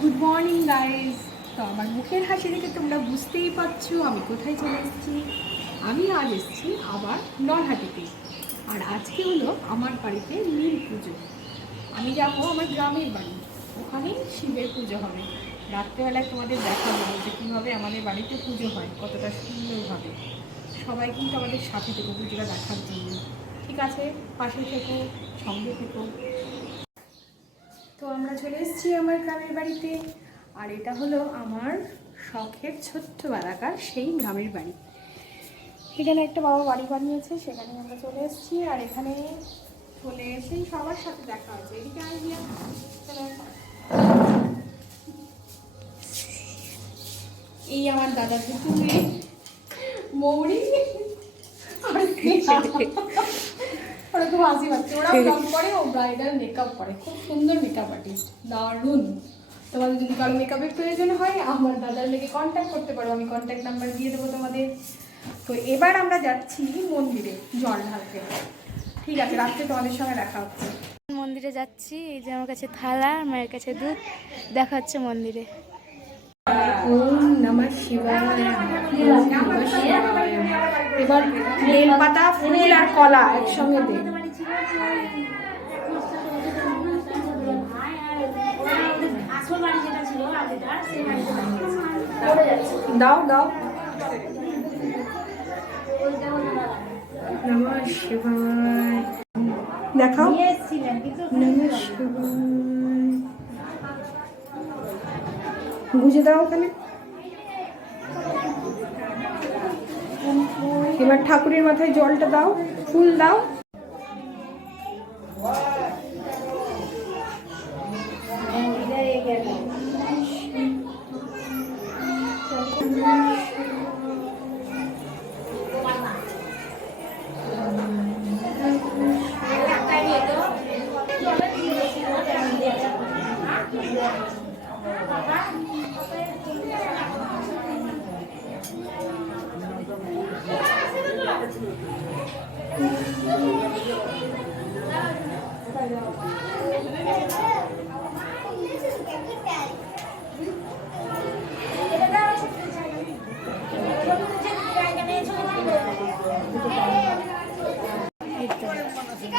Good morning guys. তো আমার মুখের হাসি দেখে তোমরা বুঝতেই পারছো আমি কোথায় চলে এসেছি। আমি আজ এসেছি আবার নলহাটিতে। আর আজকে হলো আমার বাড়িতে নীল পুজো। আমি যাবো আমার গ্রামের বাড়ি, ওখানেই শিবের পুজো হবে। রাত্রেবেলায় তোমাদের দেখাবো যে কীভাবে আমাদের বাড়িতে পুজো হয়, কতটা সুন্দরভাবে। সবাই কিন্তু আমাদের সাথে থেকো পুজোটা দেখার জন্য। ঠিক আছে, পাশে থেকো, সঙ্গে থেকো। তো আমরা চলে এসেছি আমার গ্রামের বাড়িতে। আর এটা হলো আমার শখের ছোট্টবেলাকার সেই গ্রামের বাড়ি। এখানে একটা বাবা বাড়ি বানিয়েছে, সেখানে আমরা চলে এসেছি। আর এখানে চলে এসেই সবার সাথে দেখা হচ্ছে। এদিকে আইডিয়া এই আমার দাদা দুটো মেয়ে, মৌরি ওরা খুব হাসি পাচ্ছে। ওরা ব্লগ করে, ও ব্রাইডাল মেকআপ করে, খুব সুন্দর মেকআপ আর্টিস্ট, দারুণ। তোমাদের যদি কারো মেকআপের প্রয়োজন হয় আমার দাদার লেগে কন্ট্যাক্ট করতে পারো, আমি কন্ট্যাক্ট নাম্বার দিয়ে দেবো তোমাদের। তো এবার আমরা যাচ্ছি মন্দিরে জল ঢালতে। ঠিক আছে, রাত্রে তোমাদের সঙ্গে দেখা হচ্ছে। মন্দিরে যাচ্ছি, এই যে আমার কাছে থালা, মায়ের কাছে দুধ, দেখা হচ্ছে মন্দিরে। ওম নমঃ শিবায়, ওম নমঃ শিবায়। এবার বেলপাতা, ফুল আর কলা একসঙ্গে দে। দাও দাও। নমঃ শিবায় দেখাও। নমঃ শিবায় গুজে দাও ওখানে। এবার ঠাকুরের মাথায় জলটা দাও, ফুল দাও।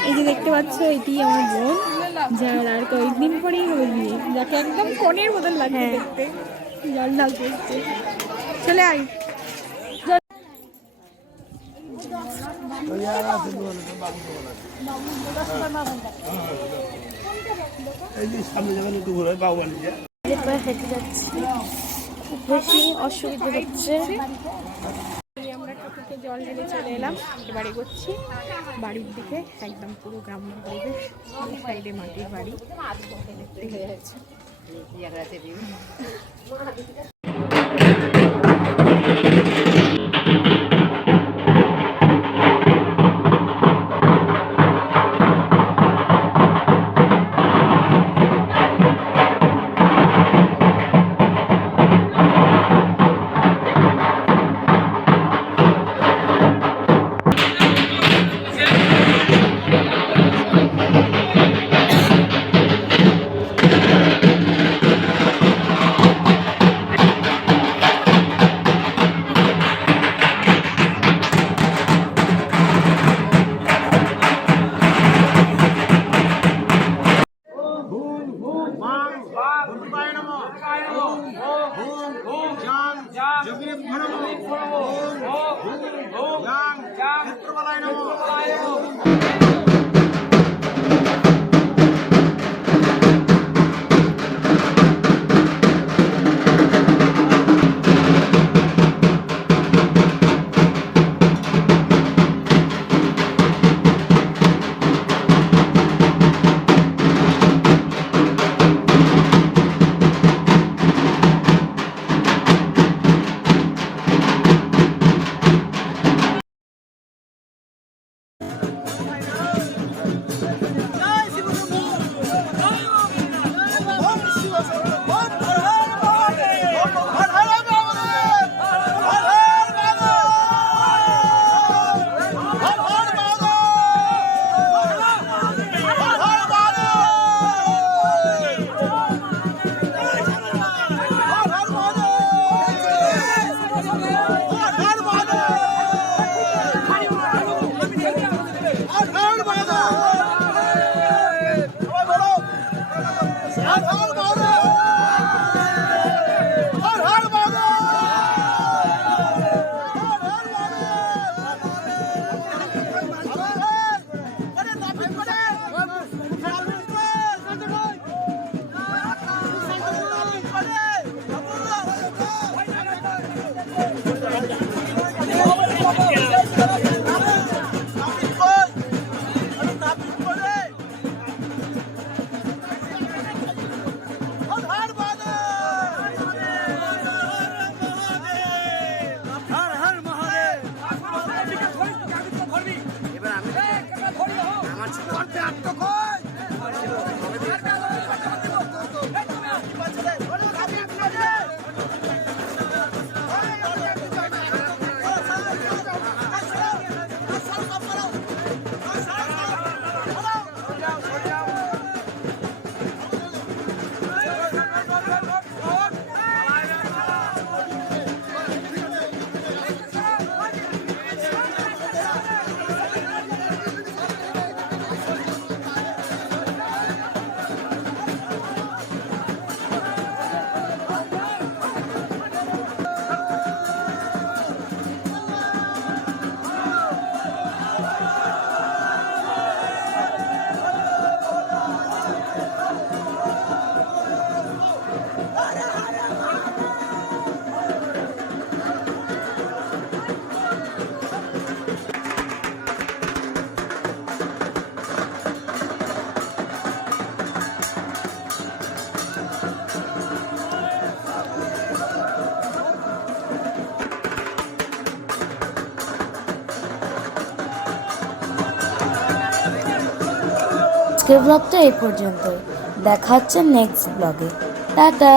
এই যে দেখতে পাচ্ছ, এটি আমার বোন, যার আর কয়েকদিন পরেই হবে বিয়ে, যাকে একদম কনের মতন লাগে দেখতে। জল ঢাল করছে, চলে আয়। হেঁটে যাচ্ছি, বেশি অসুবিধা হচ্ছে। আমরা ঠাকুরকে জল ঢেলে চলে এলাম, এবারে এগোচ্ছি বাড়ির দিকে। একদম পুরো গ্রাম্য পরিবেশ, দুই সাইডে মাটির বাড়ি দেখতে যাচ্ছে। আজকের ব্লগটা এই পর্যন্তই। দেখা হচ্ছে নেক্সট ব্লগে। টাটা।